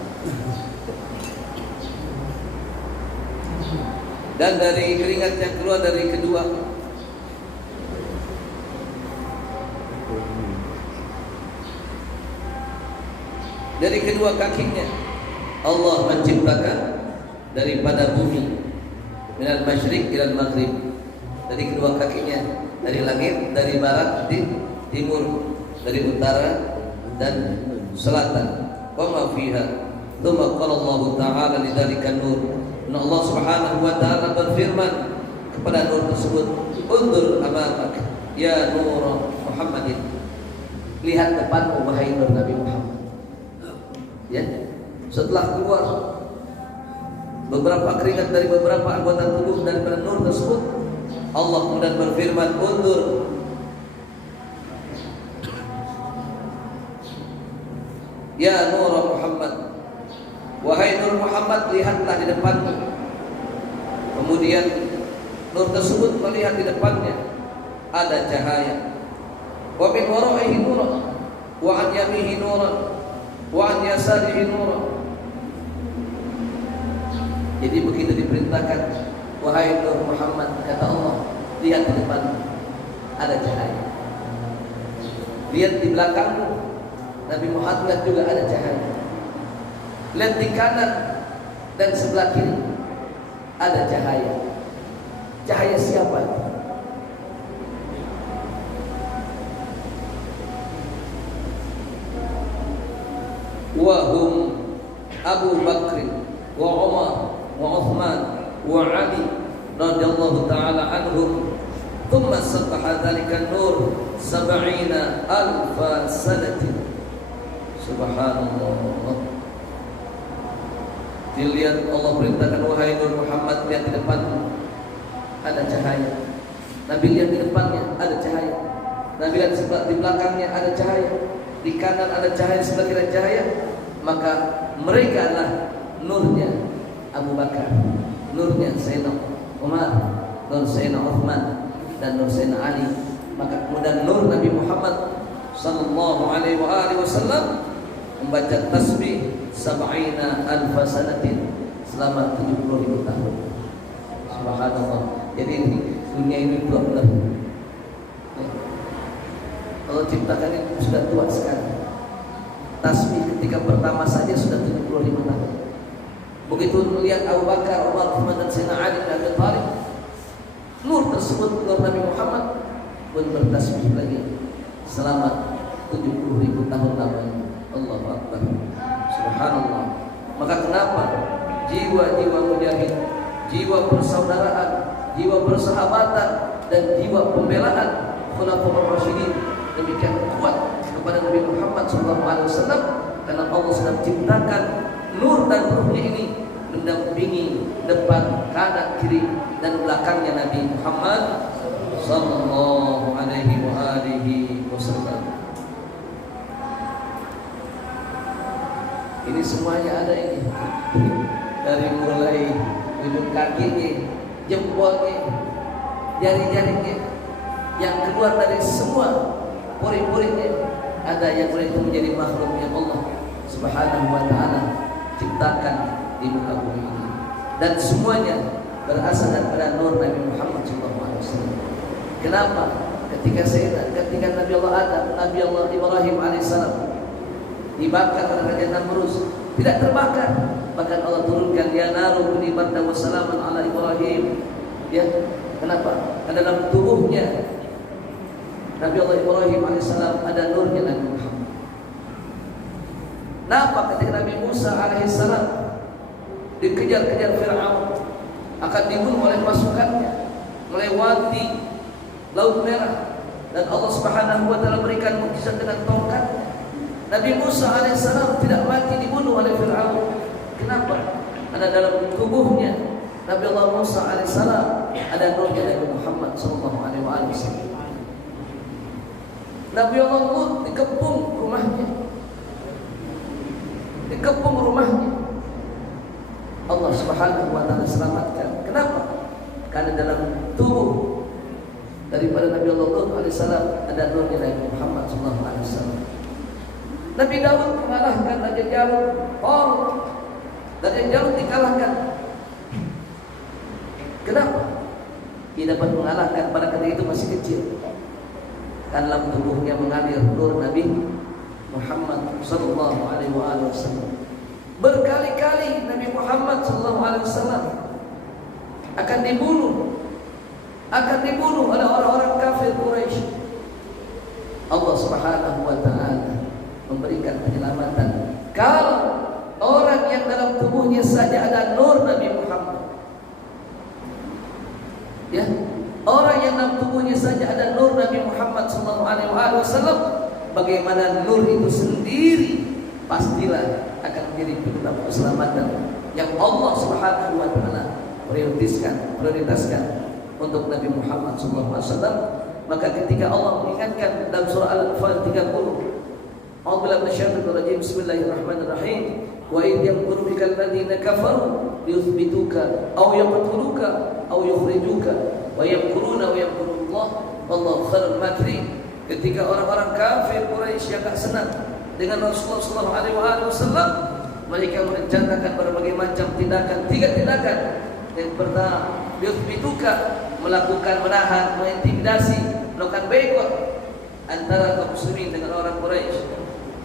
Dan dari keringat yang keluar dari kedua kakinya Allah menciptakan daripada bumi minal masyriq ilal maghrib, dari kedua kakinya, dari langit, dari barat, timur, dari utara dan selatan. Wa ma fiha. Tsumma qala Allah Ta'ala lidzalika nur. Allah Subhanahu wa Ta'ala berfirman kepada nur tersebut, undur amamak ya nur Muhammadin. Lihat depanmu wahai nur Nabi Muhammad. Ya, setelah keluar beberapa keringat dari beberapa anggota tubuh daripada nur tersebut, Allah kemudian berfirman, undur ya nur Muhammad, wahai nur Muhammad, lihatlah di depanmu. Kemudian nur tersebut melihat di depannya ada cahaya. Wa min waraihi nuran wa an yaminihi nuran wa an yasarihi nuran. Jadi begitu diperintahkan, wahai nur Muhammad, kata Allah, lihat di depanmu ada cahaya. Lihat di belakangmu, Nabi Muhammad juga ada cahaya. Lihat di kanan dan sebelah kiri ada cahaya. Cahaya siapa? Wahum Abu Bakr wa Umar wa Uthman wa Ali radhiyallahu ta'ala anhum. Thumma sabbaha dzalika an-nur 70,000 sanatin. Subhanallah. Dilihat Allah perintahkan, wahai nur Muhammad, lihat di depanmu ada cahaya. Nabi lihat di depannya ada cahaya. Nabi lihat di belakangnya ada cahaya. Di kanan ada cahaya, sebelah kiri ada cahaya. Maka mereka adalah nurnya Abu Bakar, nurnya Sayyidina Umar, nur Sayyidina Uthman, dan nur Sayyidina Ali. Maka kemudian nur Nabi Muhammad sallallahu alaihi wasallam membaca tasbih 70,000 sanatin selama 70,000 tahun. Subhanallah. Jadi dunia ini benar-benar Allah ciptakannya sudah tua sekali. Tasbih ketika pertama saja sudah 70,000 tahun. Begitu melihat Abu Bakar, Umar, Uthman dan Sayyidina Ali bin Abi Thalib, nur tersebut, nur Nabi Muhammad pun bertasbih lagi selama 70,000 tahun lamanya. Allahu Akbar. Subhanallah. Maka kenapa jiwa-jiwa mujahid, jiwa persaudaraan, jiwa persahabatan, dan jiwa pembelaan khulafaur rasyidin demikian kuat kepada Nabi Muhammad SAW? Karena Allah sudah ciptakan nur dan ruhnya ini mendampingi depan, kanan, kiri, dan belakangnya Nabi Muhammad sallallahu alaihi wasallam. Ini semuanya ada ini, dari mulai ujung kakinya, jempolnya, jari-jarinya, yang keluar dari semua pori-porinya, ada yang mulai itu menjadi makhluknya Allah Subhanahu wa Ta'ala ciptakan di muka bumi ini, dan semuanya berasal dari nur Nabi Muhammad SAW. Kenapa? Ketika Nabi Allah Adam, Nabi Allah Ibrahim alaihissalam dibakar oleh Raja Namrus, tidak terbakar, bahkan Allah turunkan ya naru kuni bardan wa salaman ala Ibrahim. Ya, kenapa? Karena dalam tubuhnya Nabi Allah Ibrahim alaihissalam ada nurnya Nabi Muhammad. Nampak ketika Nabi Musa alaihissalam dikejar-kejar Fir'aun, akan dibunuh oleh pasukannya, melewati Laut Merah, dan Allah Subhanahu wa taala berikan mukjizat dengan tongkatnya. Nabi Musa alaihissalam tidak mati, dibunuh oleh Fir'aun. Kenapa? Karena dalam tubuhnya Nabi Allah Musa alaihissalam ada nurnya Nabi Muhammad sallallahu alaihi wasallam. Nabi Allah Lut dikepung rumahnya, dikepung rumahnya. Allah Subhanahu wa taala selamatkan. Kenapa? Karena dalam tubuh daripada Nabi Allah Lut alaihissalam ada nurnya Nabi Muhammad sallallahu alaihi wasallam. Nabi Daud mengalahkan Raja Jalut, Raja Jalut dikalahkan. Kenapa? Dia dapat mengalahkan pada ketika itu masih kecil. Karena dalam tubuhnya mengalir nur Nabi Muhammad sallallahu alaihi wasallam. Berkali-kali Nabi Muhammad sallallahu alaihi wasallam akan dibunuh oleh orang-orang kafir Quraisy. Allah Subhanahu wa taala memberikan penyelamatan. Kalau orang yang dalam tubuhnya saja ada nur Nabi Muhammad, ya, orang yang dalam tubuhnya saja ada nur Nabi Muhammad sallallahu alaihi wasallam, bagaimana nur itu sendiri pastilah akan menjadi penyebab keselamatan yang Allah Subhanahu wa taala prioritaskan untuk Nabi Muhammad sallallahu alaihi wasallam. Maka ketika Allah mengingatkan dalam surah Al-Anfal 30, A'udzubillahi minasyaitonir rajim, bismillahirrahmanirrahim, wa idh yamkuru bikal ladzina kafaru liyuthbituka aw yaqtuluka aw yukhrijuka wa yamkuruna wa yamkurullah wallahu khairul makirin. Ketika orang-orang kafir Quraisy yang tak senang dengan Rasulullah sallallahu alaihi wasallam, mereka merencanakan berbagai macam tindakan. 3 tindakan. Yang pertama, liyuthbituka, melakukan menahan, mengintimidasi, melakukan boikot antara kaum muslimin dengan orang Quraisy.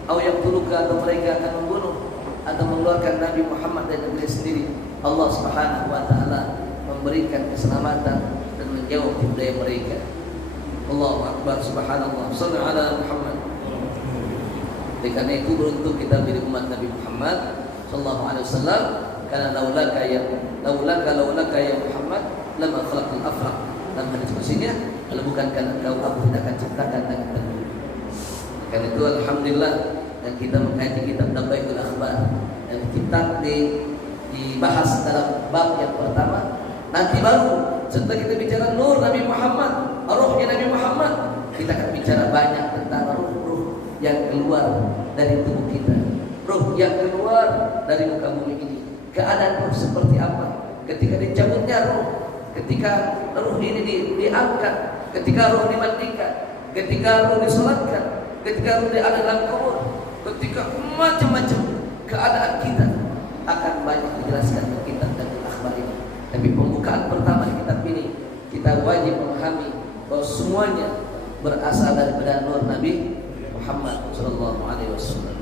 Atau yang tuluka, atau mereka akan membunuh atau mengeluarkan Nabi Muhammad dari negeri sendiri. Allah Subhanahu wa taala memberikan keselamatan dan menjauh budaya mereka. Allahu akbar, subhanallah, shalli ala Muhammad. Karena itu beruntung kita menjadi umat Nabi Muhammad sallallahu alaihi wasallam, karena laulaka ya Muhammad lama khalaqal afraq. Dalam hadis qudsinya, kalau bukan karena engkau aku tidak akan ciptakan dengan tentu. Karena itu alhamdulillah, dan kita mengkaji kitab Daqaiqul Akhbar, dan kita dibahas dalam bab yang pertama. Nanti baru setelah kita bicara nur Nabi Muhammad, rohnya Nabi Muhammad, kita akan bicara banyak tentang ruh-ruh yang keluar dari tubuh kita, ruh yang keluar dari muka bumi ini. Keadaan ruh seperti apa ketika dicabutnya ruh, ketika ruh ini diangkat, ketika ruh dimandikan, ketika ruh disolatkan, ketika ruh ada dalam kubur, ketika macam-macam keadaan kita akan banyak dijelaskan di kitab dan akhbar ini. Tapi pembukaan pertama di kitab ini, kita wajib memahami bahwa semuanya berasal daripada nur Nabi Muhammad sallallahu alaihi wasallam.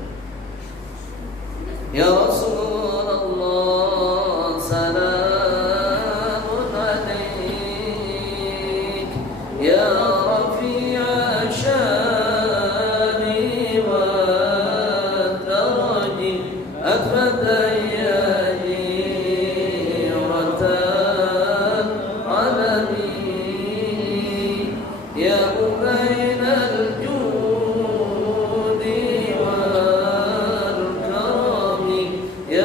Ya Rasulullah, salamun alaik, ya rafi'a syani wa daraji atfadayani ratan alami, ya ubainal judi wal karami, ya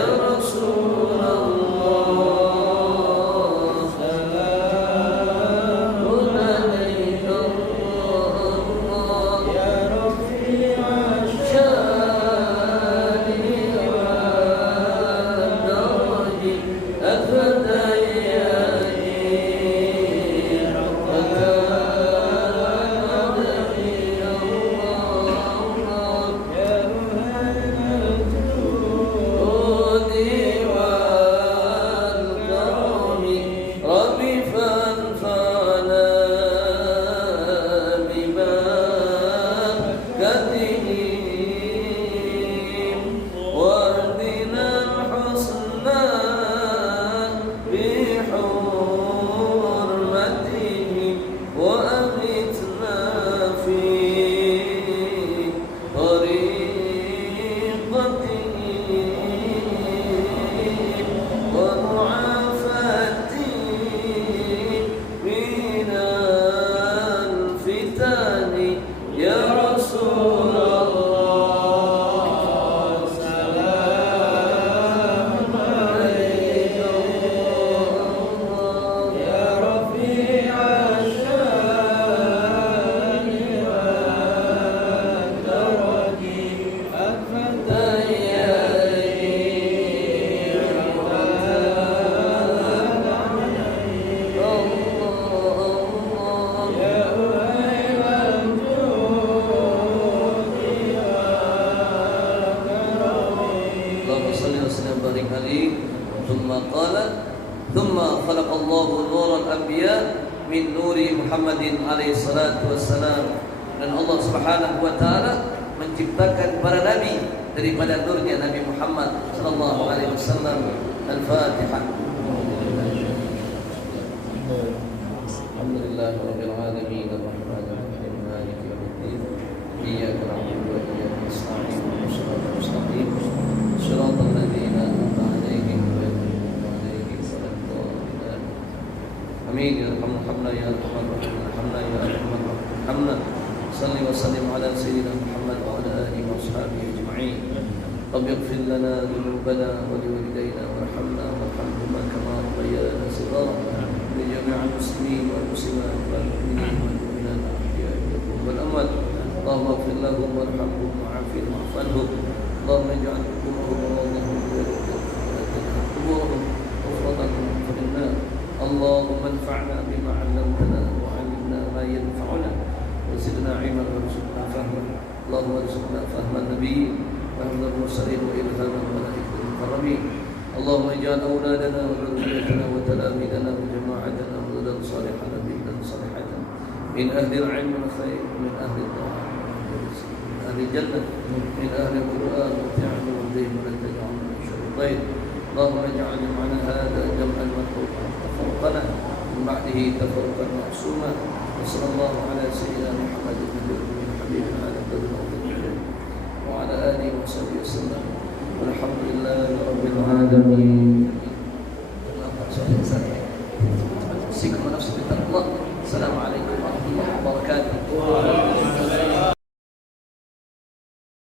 ثم خلق الله نور الأنبياء من نور محمد عليه الصلاة والسلام. Dan Allah Subhanahu wa taala menciptakan para nabi daripada nurnya Nabi Muhammad sallallahu alaihi wasallam. Al-Fatihah. Alhamdulillahirabbil alamin arrahmanir rahim maliki yaumiddin iyyaka na'budu wa iyyaka nasta'in ihdinas siratal mustaqim siratal ladzina an'amta 'alaihim ghairil maghdubi 'alaihim waladdallin. Amin ya rahman ya arhamar rahimin arhamna ya arhamar rahimin. Salli wa sallim ala sayyidina Muhammad wa ala alihi wa ashabihi ajma'in. Rabbi ighfir lana dhunubana wa liwalidayna warhamna warhamhuma kama rabbayana shighara. Li jami'il muslimin wal muslimat wal mu'minin wal mu'minat ahya'i minhum wal amwat. Allahumma ighfir lahum warhamhum wa'afihim wa'fu anhum. Allahumma ij'al quburahum rawdatan min riyadil jannah quburahum ghufratan min nar. Allahumma anfa'na bima 'allamtana wa 'allimna ma yanfa'una. وزدنا علما وارزقنا فهما. اللهم ارزقنا فهم النبيين وفهم المرسلين والهام الملائكه المكرمين. اللهم اجعل اولادنا وذريتنا وتلاميذنا وجماعتنا ولدا صالحا نبيا صالحا من اهل العلم والخير من اهل الطاعه من اهل الجنه من اهل القران وتعلم بهم ولا تجعل من شر الطير. اللهم اجعل جمعنا هذا جمعا مرحوما تفرقنا من بعده تفرقا معصوما. وصلى الله على سيدنا محمد بن حبيبنا على بدر وعلى اله وصحبه وسلم والحمد لله رب العالمين.